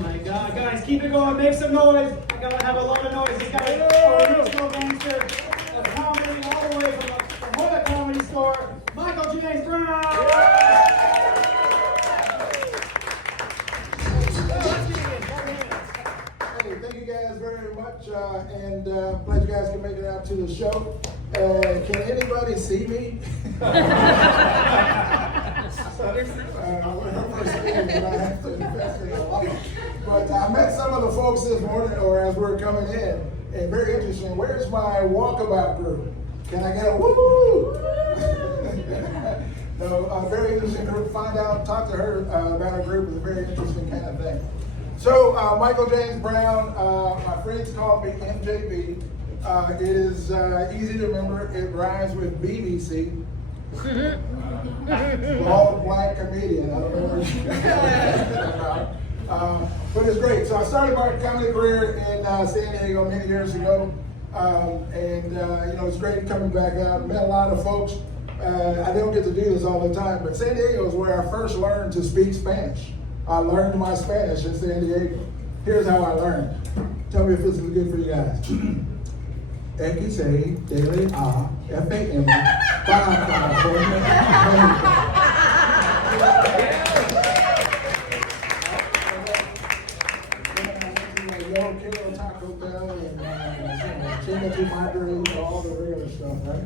my God. Guys, keep it going. Make some noise. I gotta have a lot of noise. This guy is a original gangster of comedy all the way from the Comedy Store, Michael James Brown. Hey, thank you guys very much, and glad you guys can make it out to the show. Can anybody see me? But I met some of the folks this morning, or as we were coming in, and very interesting. Where's my walkabout group? Can I get a woo? No, very interesting group. Find out, talk to her about a group is a very interesting kind of thing. So, Michael James Brown, my friends call me MJB. It is easy to remember. It rhymes with BBC. Bald black comedian. I don't know what you're talking about. But it's great. So I started my comedy career in San Diego many years ago. It's great coming back out. Met a lot of folks. I don't get to do this all the time, but San Diego is where I first learned to speak Spanish. I learned my Spanish in San Diego. Here's how I learned. Tell me if this is good for you guys. XALAFAM. Taco Bell and Chicken to Madrid, all the regular stuff, right?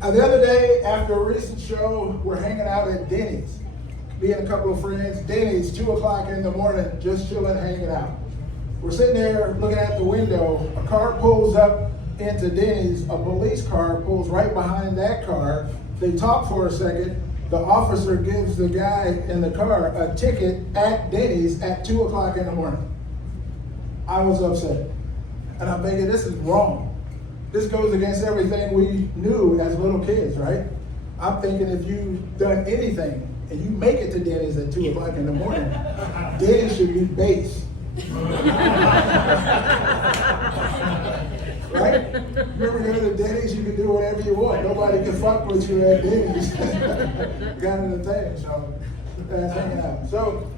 The other day, after a recent show, we're hanging out at Denny's. Me and a couple of friends. Denny's, 2 o'clock in the morning, just chilling, hanging out. We're sitting there looking out the window. A car pulls up into Denny's. A police car pulls right behind that car. They talk for a second. The officer gives the guy in the car a ticket at Denny's at 2 o'clock in the morning. I was upset. And I'm thinking, this is wrong. This goes against everything we knew as little kids, right? I'm thinking if you've done anything and you make it to Denny's at 2 o'clock in the morning, Denny's should be base. Right? Remember, you're at Denny's, you can do whatever you want. Nobody can fuck with you at Denny's. Got in the thing, so that's hanging out. So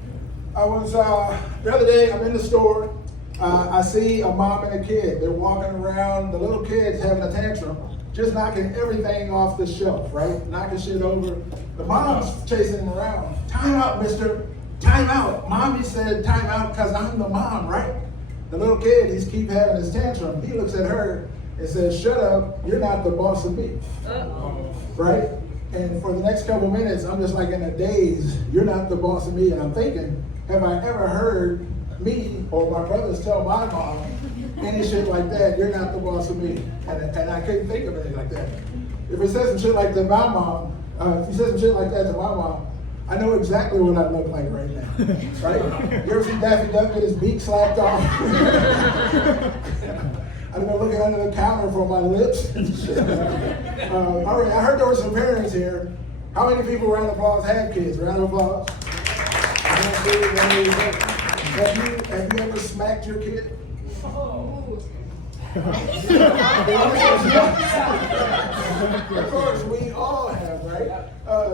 I was, the other day, I'm in the store. I see a mom and a kid. They're walking around. The little kid's having a tantrum, just knocking everything off the shelf, right? Knocking shit over. The mom's chasing him around. Time out, mister. Time out. Mommy said time out because I'm the mom, right? The little kid, he's keep having his tantrum. He looks at her and says, shut up, you're not the boss of me. Right? And for the next couple minutes, I'm just like in a daze. You're not the boss of me. And I'm thinking, have I ever heard me or my brothers tell my mom any shit like that? You're not the boss of me. And I couldn't think of anything like that. If it says some shit like that to my mom, if he says some shit like that to my mom, I know exactly what I look like right now, right? You ever see Daffy Duck get his beak slapped off? I've been looking under the counter for my lips and shit. All right, I heard there were some parents here. How many people, round of applause, have kids? Round of applause. Have you ever smacked your kid? Of course, we all have, right?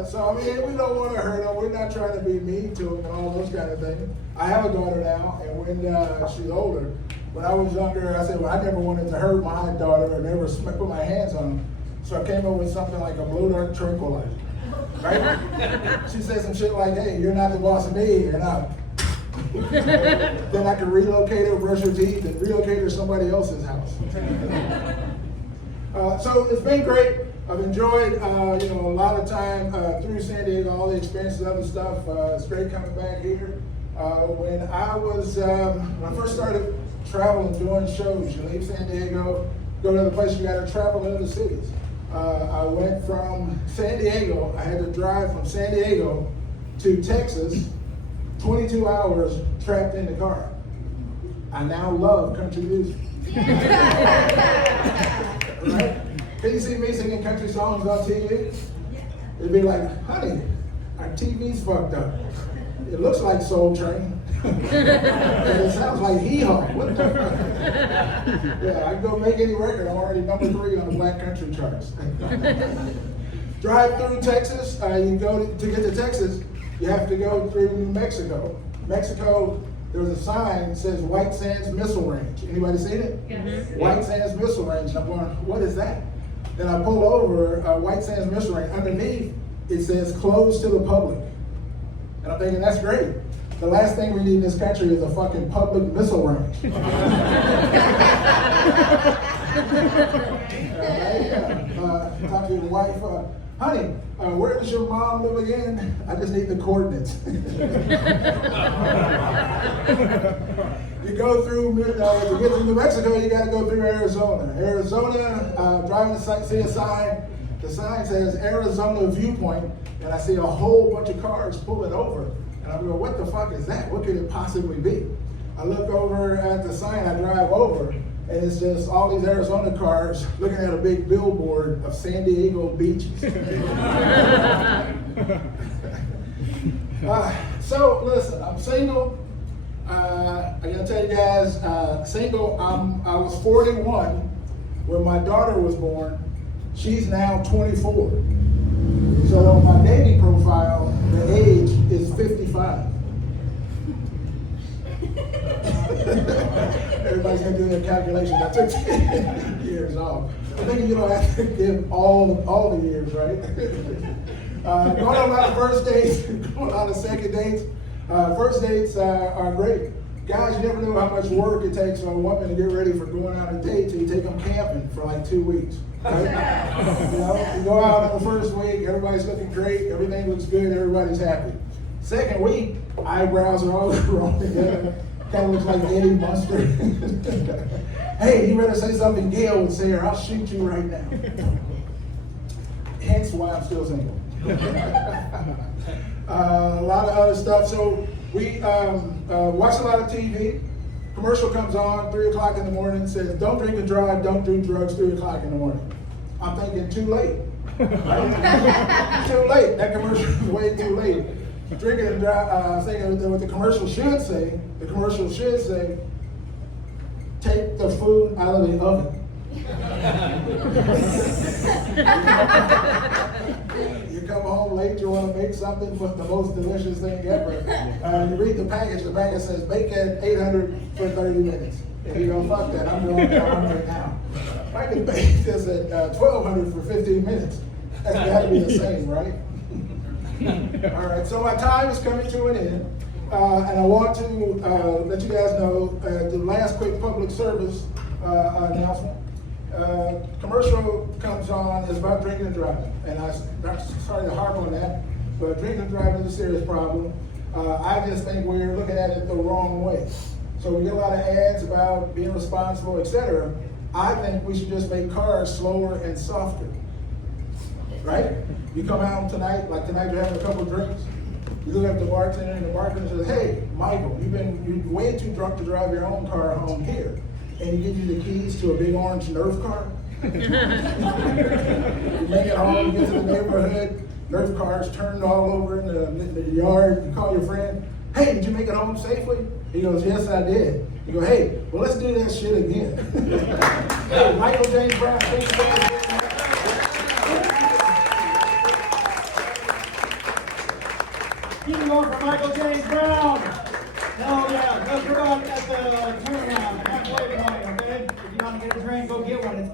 So, I mean, we don't want to hurt them. We're not trying to be mean to them and all those kind of things. I have a daughter now, and when she's older, when I was younger, I said, well, I never wanted to hurt my daughter or never put my hands on them. So I came up with something like a blow dart tranquilizer, right? She said some shit like, hey, you're not the boss of me, and then I can relocate her, brush her teeth, and relocate her to somebody else's house. So it's been great. I've enjoyed, a lot of time through San Diego, all the experiences, other stuff. It's great coming back here. When I first started traveling, doing shows, you leave San Diego, go to other places, you got to travel to other cities. I went from San Diego. I had to drive from San Diego to Texas. 22 hours trapped in the car. I now love country music. Right? Can you see me singing country songs on TV? It'd be like, honey, our TV's fucked up. It looks like Soul Train. And it sounds like hee-haw. What the fuck? Yeah, I can go make any record. I'm already number 3 on the Black Country charts. Drive through Texas. You go to get to Texas, you have to go through New Mexico. Mexico, there was a sign that says White Sands Missile Range. Anybody seen it? Yes. White Sands Missile Range. And I'm going, what is that? Then I pull over White Sands Missile Range. Underneath, it says closed to the public. And I'm thinking, that's great. The last thing we need in this country is a fucking public missile range. Talk to your wife, honey, where does your mom live again? I just need the coordinates. You go through, to get to New Mexico, you got to go through Arizona. Arizona, driving the site, see a sign. The sign says Arizona Viewpoint, and I see a whole bunch of cars pulling over. And I go, what the fuck is that? What could it possibly be? I look over at the sign, I drive over, and it's just all these Arizona cars looking at a big billboard of San Diego beaches. So listen, I'm single. I gotta tell you guys, single. I was 41 when my daughter was born. She's now 24. So on my dating profile, the age is 55. Everybody's gonna do their calculations. I took 10 years off. I think you don't have to give all the years, right? Going on a lot of first dates, going on a lot of second dates. First dates are great. Guys, you never know how much work it takes for a woman to get ready for going out on a date till you take them camping for like 2 weeks. Right? You go out on the first week, everybody's looking great, everything looks good, everybody's happy. Second week, eyebrows are all wrong together. Kind of looks like Eddie Mustard. Hey, you better say something Gail would say, or I'll shoot you right now. Hence why I'm still single. A lot of other stuff. So we watch a lot of TV. Commercial comes on 3 o'clock in the morning, says don't drink and drive, don't do drugs 3 o'clock in the morning. I'm thinking too late. Right? Too late. That commercial is way too late. Drinking and drive, thinking what the commercial should say. The commercial should say, take the food out of the oven. You come home late, you want to make something for the most delicious thing ever. You read the package says bake at 800 for 30 minutes. And you go, fuck that, I'm going down right now. If I can bake this at 1200 for 15 minutes, that's got to be the same, right? All right, so my time is coming to an end. And I want to let you guys know the last quick public service announcement. Commercial comes on, is about drinking and driving. And I'm sorry to harp on that, but drinking and driving is a serious problem. I just think we're looking at it the wrong way. So we get a lot of ads about being responsible, etc. I think we should just make cars slower and softer. Right? You come out tonight, like tonight you're having a couple of drinks. You look at the bartender, and the bartender says, hey, Michael, you're way too drunk to drive your own car home here. And he gives you the keys to a big orange Nerf car. You make it home, you get to the neighborhood, Nerf cars turned all over in the yard. You call your friend, hey, did you make it home safely? He goes, yes, I did. You go, hey, well, let's do that shit again. Hey, Michael James Brown, thank you for Keep it going for Michael James Brown. Hell yeah. Go come out at the turnaround. Halfway point, okay? If you want to get a drink, go get one. It's